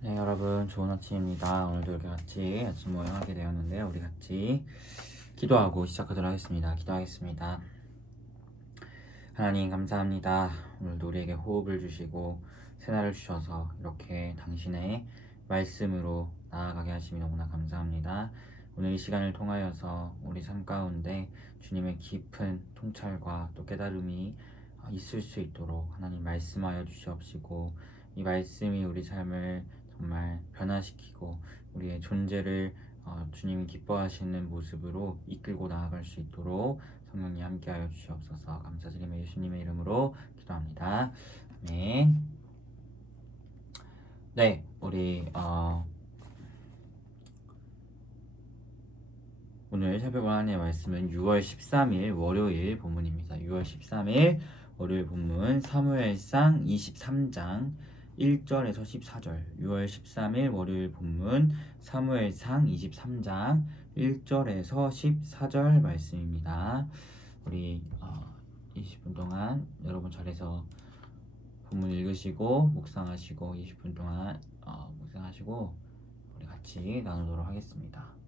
네, 여러분 좋은 아침입니다. 오늘도 이렇게 같이 아침 모양하게 되었는데요. 우리 같이 기도하고 시작하도록 하겠습니다. 기도하겠습니다. 하나님 감사합니다. 오늘도 우리에게 호흡을 주시고 새날을 주셔서 이렇게 당신의 말씀으로 나아가게 하심이 너무나 감사합니다. 오늘 이 시간을 통하여서 우리 삶 가운데 주님의 깊은 통찰과 또 깨달음이 있을 수 있도록 하나님 말씀하여 주시옵시고, 이 말씀이 우리 삶을 정말 변화시키고 우리의 존재를 주님이 기뻐하시는 모습으로 이끌고 나아갈 수 있도록 성령님 함께하여 주시옵소서. 감사드리며 예수님의 이름으로 기도합니다. 아멘. 네, 우리 오늘 살펴볼 하나님의 말씀은 6월 13일 월요일 본문입니다. 6월 13일 월요일 본문 사무엘상 23장 1절에서 14절. 6월 13일 월요일 본문 사무엘상 23장 1절에서 14절 말씀입니다. 우리 20분 동안 여러분 자리에서 본문 읽으시고 묵상하시고 20분 동안 묵상하시고 우리 같이 나누도록 하겠습니다.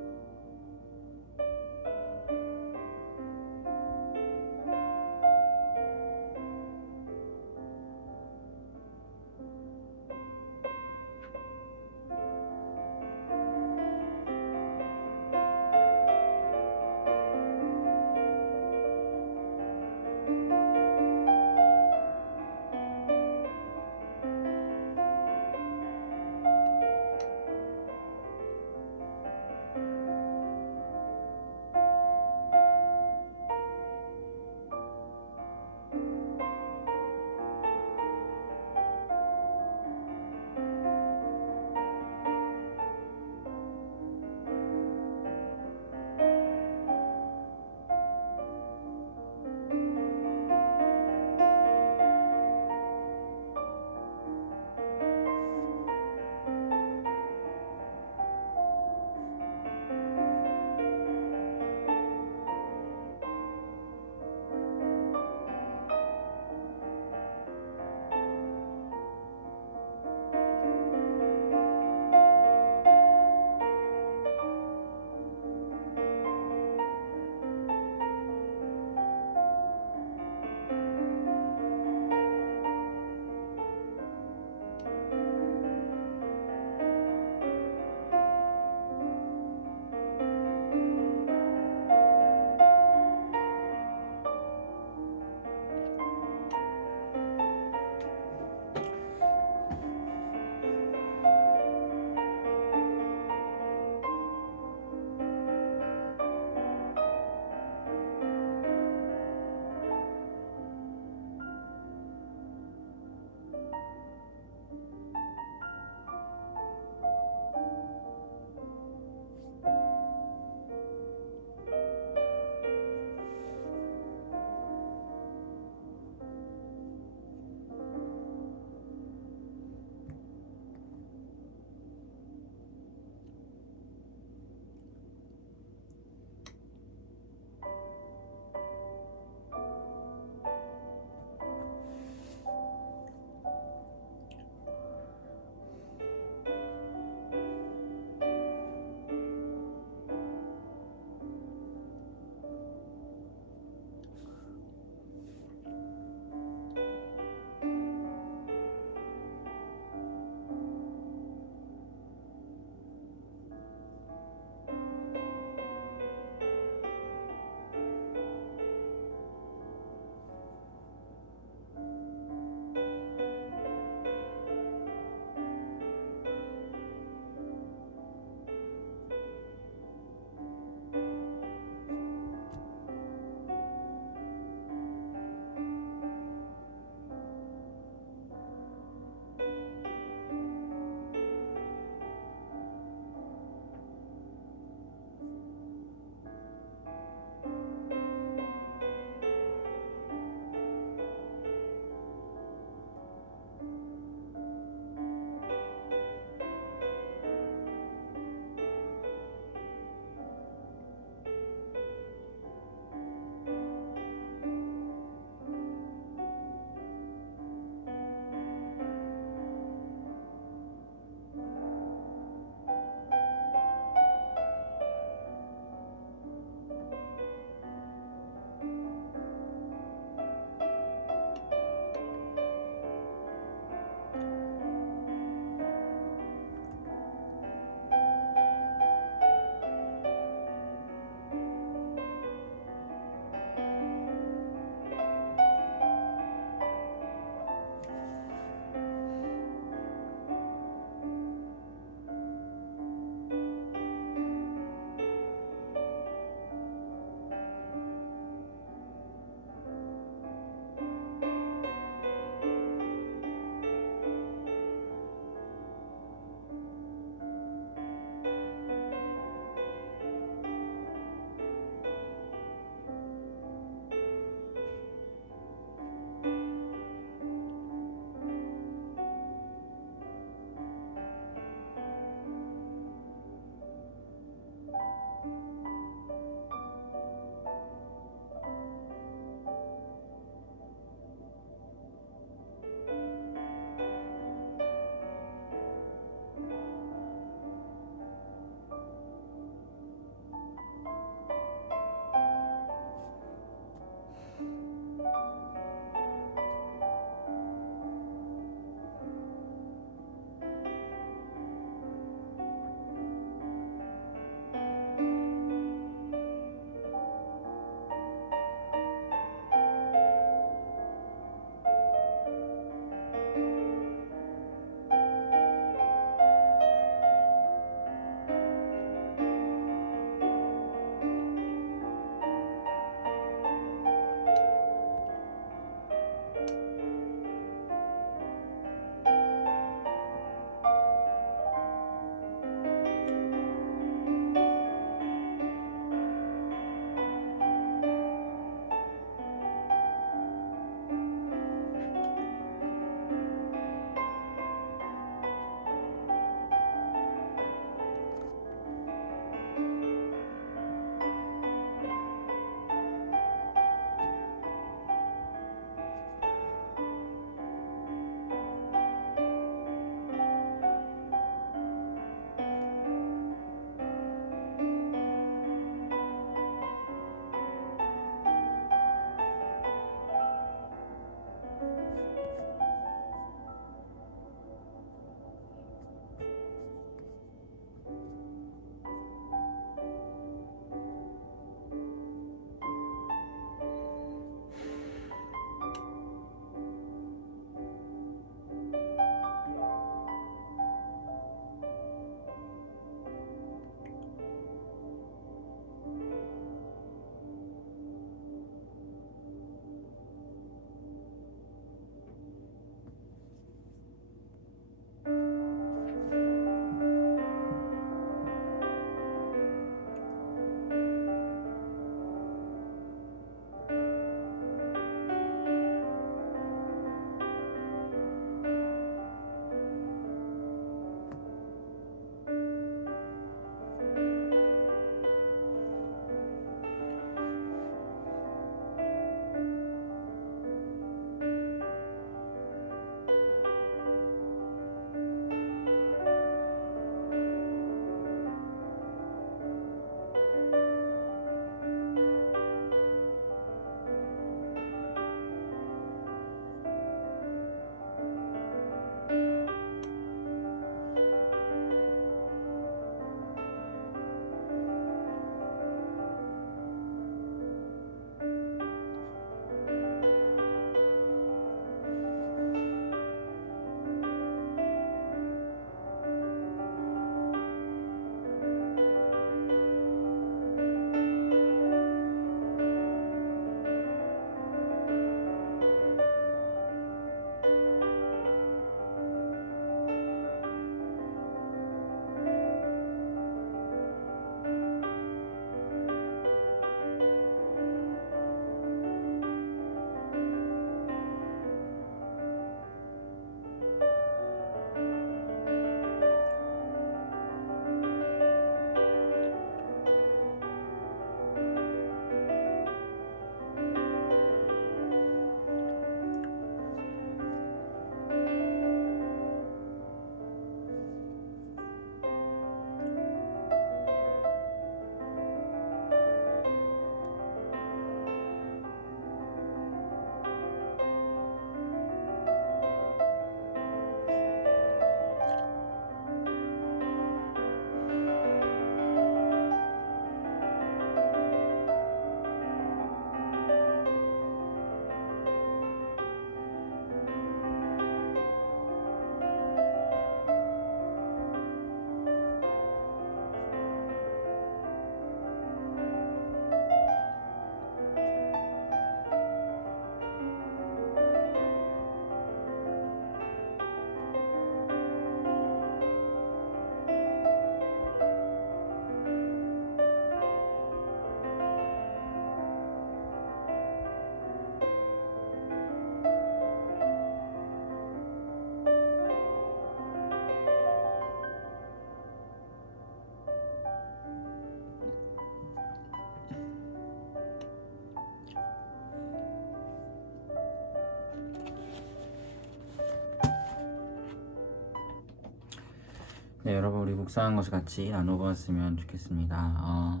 네, 여러분 우리 묵상한 것을 같이 나눠보았으면 좋겠습니다.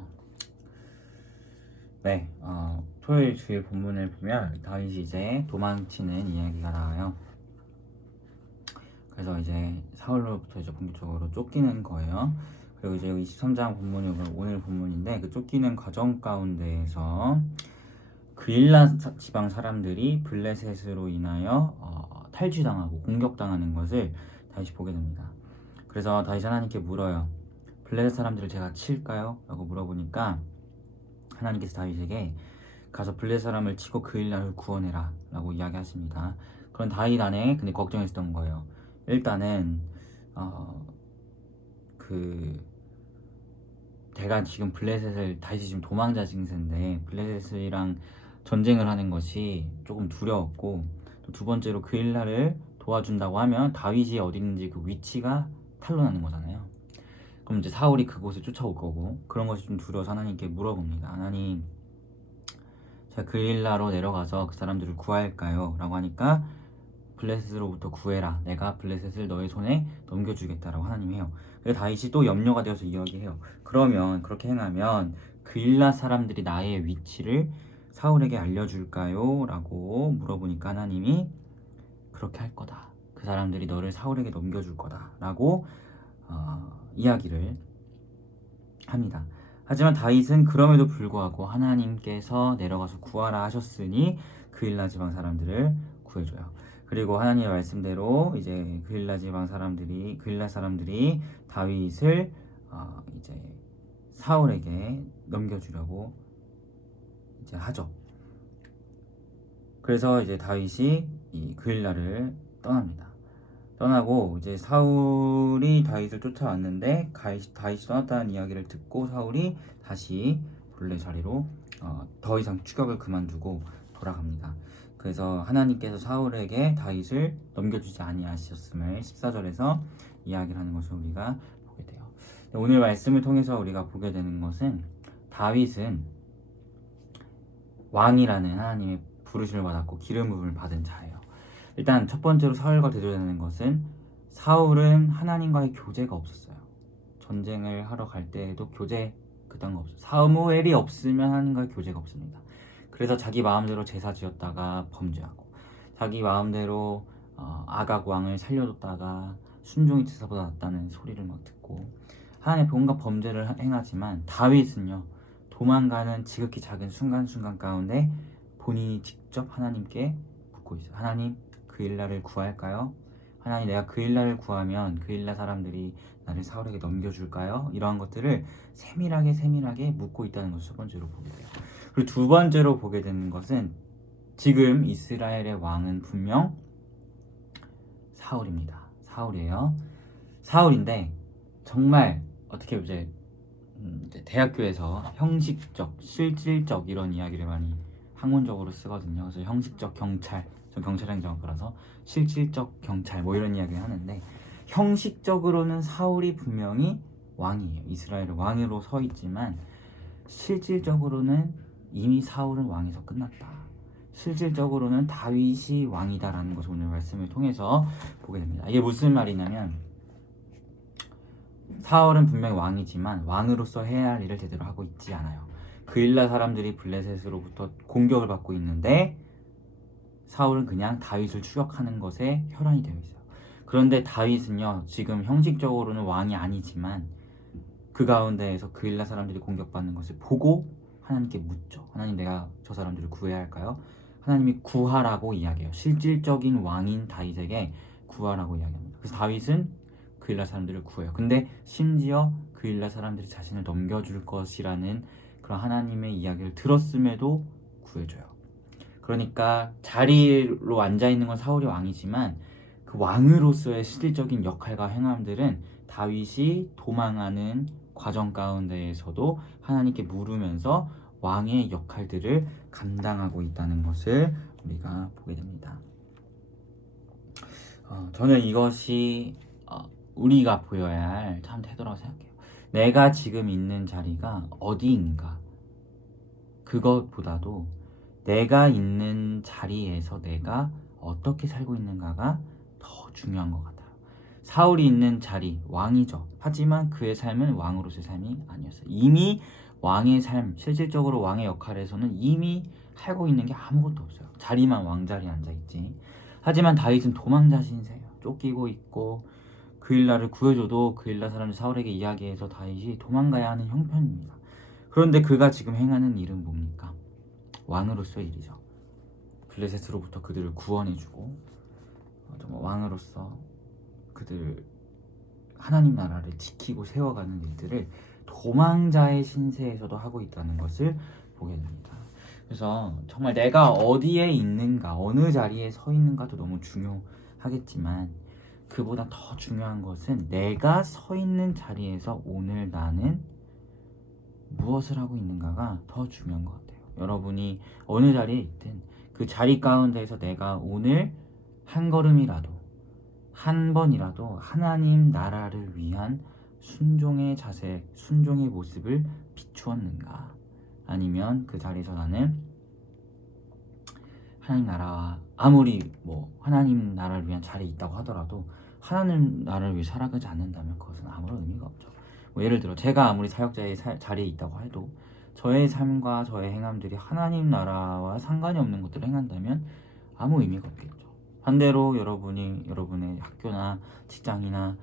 토요일 주일 본문을 보면 다윗이 이제 도망치는 이야기가 나와요. 그래서 이제 사울로부터 이제 본격적으로 쫓기는 거예요. 그리고 이제 23장 본문이 오늘 본문인데 그 쫓기는 과정 가운데에서 그릴라 지방 사람들이 블레셋으로 인하여 탈취당하고 공격당하는 것을 다시 보게 됩니다. 그래서 다시 하나님께 물어요. 블레셋 사람들을 제가 칠까요? 라고 물어보니까 하나님께서 다윗에게 가서 블레셋 사람을 치고 그릴라를 구원해라 라고 이야기하십니다. 그런 다윗 안에 근데 걱정했었던 거예요. 일단은 제가 지금 블레셋을 다시 지금 도망자 증세인데 블레셋이랑 전쟁을 하는 것이 조금 두려웠고, 또 두 번째로 그릴라를 도와준다고 하면 다윗이 어디 있는지 그 위치가 탄로나는 거잖아요. 그럼 이제 사울이 그곳에 쫓아올 거고, 그런 것이 좀 두려워서 하나님께 물어봅니다. 하나님, 제가 그릴라로 내려가서 그 사람들을 구할까요? 라고 하니까 블레셋으로부터 구해라. 내가 블레셋을 너의 손에 넘겨주겠다라고 하나님 해요. 그래서 다윗이 또 염려가 되어서 이야기해요. 그러면 그렇게 행하면 그릴라 사람들이 나의 위치를 사울에게 알려줄까요? 라고 물어보니까 하나님이 그렇게 할 거다. 그 사람들이 너를 사울에게 넘겨줄 거다. 라고 이야기를 합니다. 하지만 다윗은 그럼에도 불구하고 하나님께서 내려가서 구하라 하셨으니 그릴라 지방 사람들을 구해줘요. 그리고 하나님의 말씀대로 이제 그릴라 사람들이 다윗을 이제 사울에게 넘겨주려고 이제 하죠. 그래서 이제 다윗이 이 그릴라를 떠납니다. 떠나고 이제 사울이 다윗을 쫓아왔는데 다윗이 떠났다는 이야기를 듣고 사울이 다시 본래 자리로 더 이상 추격을 그만두고 돌아갑니다. 그래서 하나님께서 사울에게 다윗을 넘겨주지 아니하셨음을 14절에서 이야기를 하는 것을 우리가 보게 돼요. 오늘 말씀을 통해서 우리가 보게 되는 것은 다윗은 왕이라는 하나님의 부르심을 받았고 기름 부음을 받은 자예요. 일단 첫 번째로 사울과 대조되는 것은 사울은 하나님과의 교제가 없었어요. 전쟁을 하러 갈 때에도 교제 그딴 거 없어요. 사무엘이 없으면 하나님과의 교제가 없습니다. 그래서 자기 마음대로 제사 지었다가 범죄하고, 자기 마음대로 아각 왕을 살려줬다가 순종이 제사보다 낫다는 소리를 막 듣고 하나님의 온갖 범죄를 행하지만 다윗은요, 도망가는 지극히 작은 순간순간 가운데 본인이 직접 하나님께 묻고 있어요. 하나님, 그릴라를 구할까요? 하나님, 내가 그릴라를 구하면 그릴라 사람들이 나를 사울에게 넘겨줄까요? 이러한 것들을 세밀하게 묻고 있다는 것을 첫 번째로 보게 돼요. 그리고 두 번째로 보게 되는 것은 지금 이스라엘의 왕은 분명 사울입니다. 사울이에요. 사울인데 정말 어떻게 이제 대학교에서 형식적, 실질적 이런 이야기를 많이 학문적으로 쓰거든요. 그래서 형식적 경찰, 전 경찰 행정학과라서 실질적 경찰 뭐 이런 이야기를 하는데, 형식적으로는 사울이 분명히 왕이에요. 이스라엘의 왕으로 서 있지만 실질적으로는 이미 사울은 왕에서 끝났다. 실질적으로는 다윗이 왕이다라는 것을 오늘 말씀을 통해서 보게 됩니다. 이게 무슨 말이냐면, 사울은 분명히 왕이지만 왕으로서 해야 할 일을 제대로 하고 있지 않아요. 그릴라 사람들이 블레셋으로부터 공격을 받고 있는데 사울은 그냥 다윗을 추격하는 것에 혈안이 되어 있어요. 그런데 다윗은요, 지금 형식적으로는 왕이 아니지만 그 가운데에서 그릴라 사람들이 공격받는 것을 보고 하나님께 묻죠. 하나님, 내가 저 사람들을 구해야 할까요? 하나님이 구하라고 이야기해요. 실질적인 왕인 다윗에게 구하라고 이야기합니다. 그래서 다윗은 그릴라 사람들을 구해요. 근데 심지어 그릴라 사람들이 자신을 넘겨줄 것이라는 그런 하나님의 이야기를 들었음에도 구해줘요. 그러니까 자리로 앉아있는 건 사울이 왕이지만 그 왕으로서의 실질적인 역할과 행함들은 다윗이 도망하는 과정 가운데에서도 하나님께 물으면서 왕의 역할들을 감당하고 있다는 것을 우리가 보게 됩니다. 저는 이것이 우리가 보여야 할 참 태도라고 생각해요. 내가 지금 있는 자리가 어디인가, 그것보다도 내가 있는 자리에서 내가 어떻게 살고 있는가가 더 중요한 것 같아요. 사울이 있는 자리, 왕이죠. 하지만 그의 삶은 왕으로서의 삶이 아니었어요. 이미 왕의 삶, 실질적으로 왕의 역할에서는 이미 하고 있는 게 아무것도 없어요. 자리만 왕자리에 앉아있지. 하지만 다윗은 도망자 신세예요. 쫓기고 있고 그일라를 구해줘도 그일라 사람들 사울에게 이야기해서 다윗이 도망가야 하는 형편입니다. 그런데 그가 지금 행하는 일은 뭡니까? 왕으로서의 일이죠. 블레셋으로부터 그들을 구원해주고 정말 왕으로서 그들 하나님 나라를 지키고 세워가는 일들을 도망자의 신세에서도 하고 있다는 것을 보게 됩니다. 그래서 정말 내가 어디에 있는가, 어느 자리에 서 있는가도 너무 중요하겠지만 그보다 더 중요한 것은 내가 서 있는 자리에서 오늘 나는 무엇을 하고 있는가가 더 중요한 것 같아요. 여러분이 어느 자리에 있든 그 자리 가운데에서 내가 오늘 한 걸음이라도 한 번이라도 하나님 나라를 위한 순종의 자세, 순종의 모습을 비추었는가? 아니면 그 자리에서 나는 하나님 나라와 아무리 하나님 나라를 위한 자리에 있다고 하더라도 하나님 나라를 위해 살아가지 않는다면 그것은 아무런 의미가 없죠. 예를 들어 제가 아무리 사역자의 자리에 있다고 해도 저의 삶과 저의 행함들이 하나님 나라와 상관이 없는 것들을 행한다면 아무 의미가 없겠죠. 반대로 여러분의 학교나 직장이나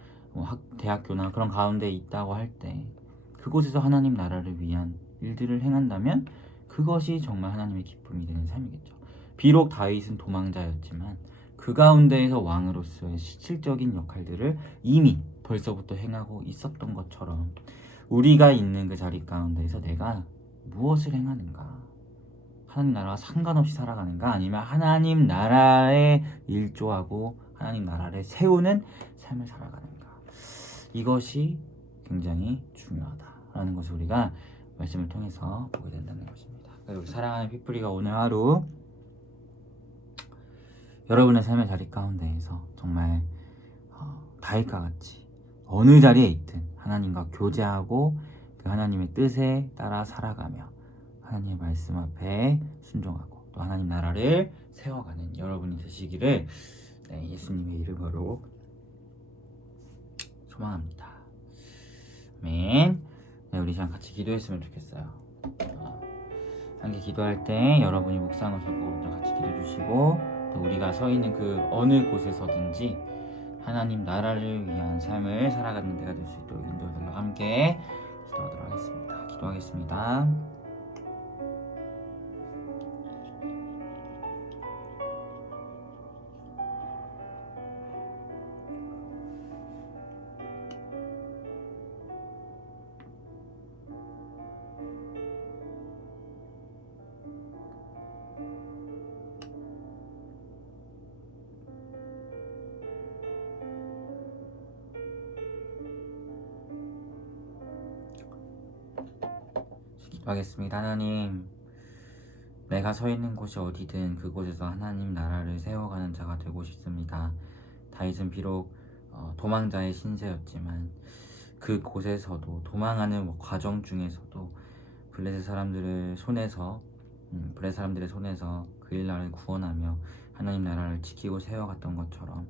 대학교나 그런 가운데 있다고 할 때 그곳에서 하나님 나라를 위한 일들을 행한다면 그것이 정말 하나님의 기쁨이 되는 삶이겠죠. 비록 다윗은 도망자였지만 그 가운데에서 왕으로서의 실질적인 역할들을 이미 벌써부터 행하고 있었던 것처럼 우리가 있는 그 자리 가운데에서 내가 무엇을 행하는가? 하나님 나라와 상관없이 살아가는가? 아니면 하나님 나라에 일조하고 하나님 나라를 세우는 삶을 살아가는가? 이것이 굉장히 중요하다라는 것을 우리가 말씀을 통해서 보게 된다는 것입니다. 우리 사랑하는 피프리가 오늘 하루 여러분의 삶의 자리 가운데에서 정말 다윗과 같이 어느 자리에 있든 하나님과 교제하고 그 하나님의 뜻에 따라 살아가며 하나님의 말씀 앞에 순종하고 또 하나님 나라를 세워가는 여러분이 되시기를 예수님의 이름으로 소망합니다. 아멘. 우리 시간 같이 기도했으면 좋겠어요. 함께 기도할 때 여러분이 묵상을 하고 같이 기도해 주시고 또 우리가 서 있는 그 어느 곳에서든지 하나님 나라를 위한 삶을 살아가는 데가 될 수 있도록 인도해달라. 함께 기도하도록 하겠습니다. 기도하겠습니다. 기도하겠습니다. 하나님, 내가 서 있는 곳이 어디든 그곳에서 하나님 나라를 세워가는 자가 되고 싶습니다. 다윗은 비록 도망자의 신세였지만 그곳에서도 도망하는 과정 중에서도 블레셋 사람들의 손에서 그일라를 구원하며 하나님 나라를 지키고 세워갔던 것처럼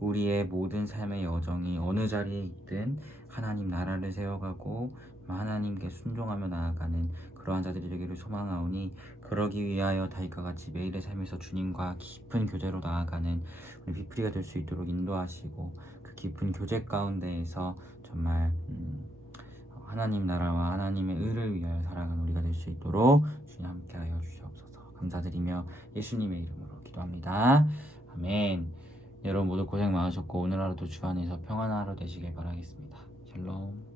우리의 모든 삶의 여정이 어느 자리에 있든 하나님 나라를 세워가고 하나님께 순종하며 나아가는 그러한 자들이 되기를 소망하오니 그러기 위하여 다윗과 같이 매일의 삶에서 주님과 깊은 교제로 나아가는 우리 비프리가 될 수 있도록 인도하시고 그 깊은 교제 가운데에서 정말 하나님 나라와 하나님의 의를 위하여 살아가는 우리가 될 수 있도록 주님 함께하여 주시옵소서. 감사드리며 예수님의 이름으로 기도합니다. 아멘. 여러분 모두 고생 많으셨고 오늘 하루도 주 안에서 평안한 하루 되시길 바라겠습니다. 샬롬.